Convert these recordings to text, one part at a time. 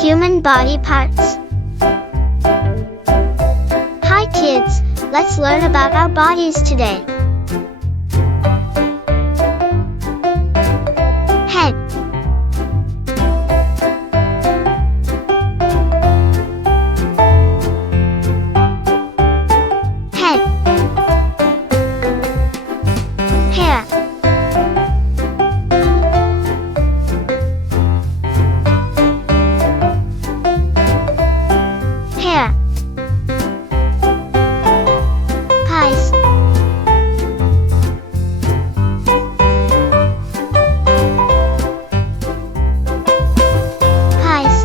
Human body parts. Hi kids, let's learn about our bodies today. Head. Head. Hair. Hair. Eyes. Eyes.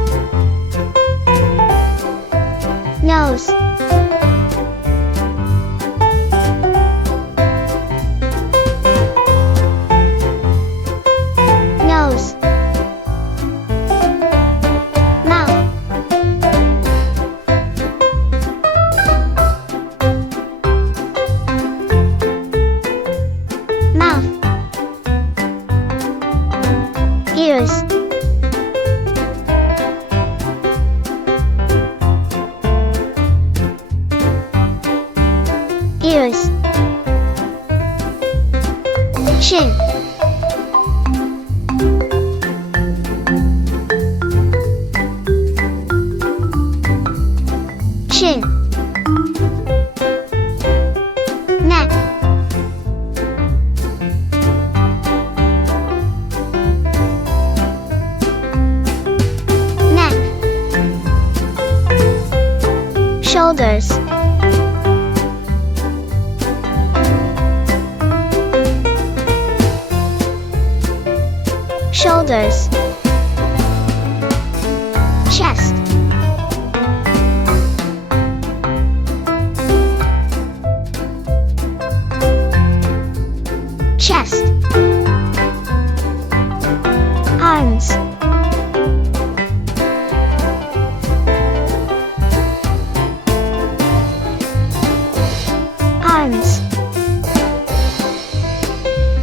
Nose. Nose. Mouth. Mouth. Ears. Ears. Chin. Chin. Neck. Neck. Shoulders. Shoulders. Chest. Chest. Arms. Arms.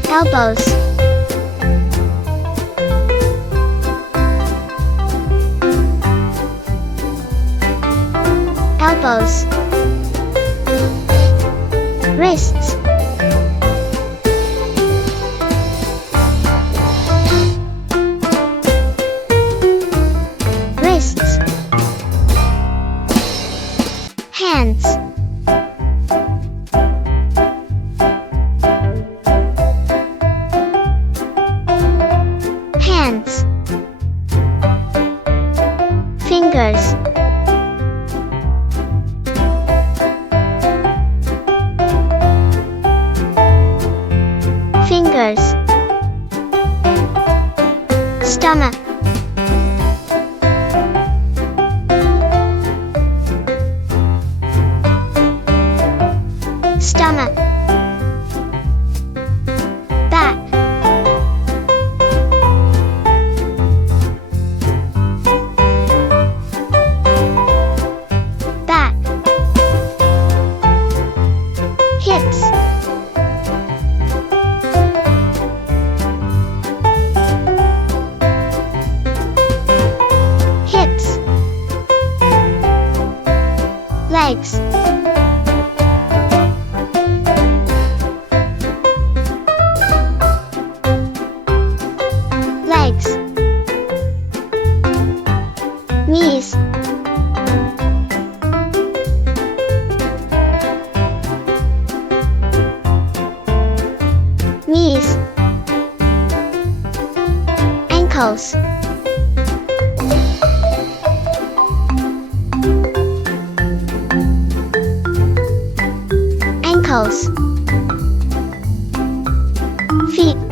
Elbows. Elbows. Wrists. Wrists. Hands. Hands. Fingers. Fingers. Stomach. Stomach. Back. Back. Hips. Hips. Legs. Legs. Knees. Knees. Ankles. Ankles. Feet.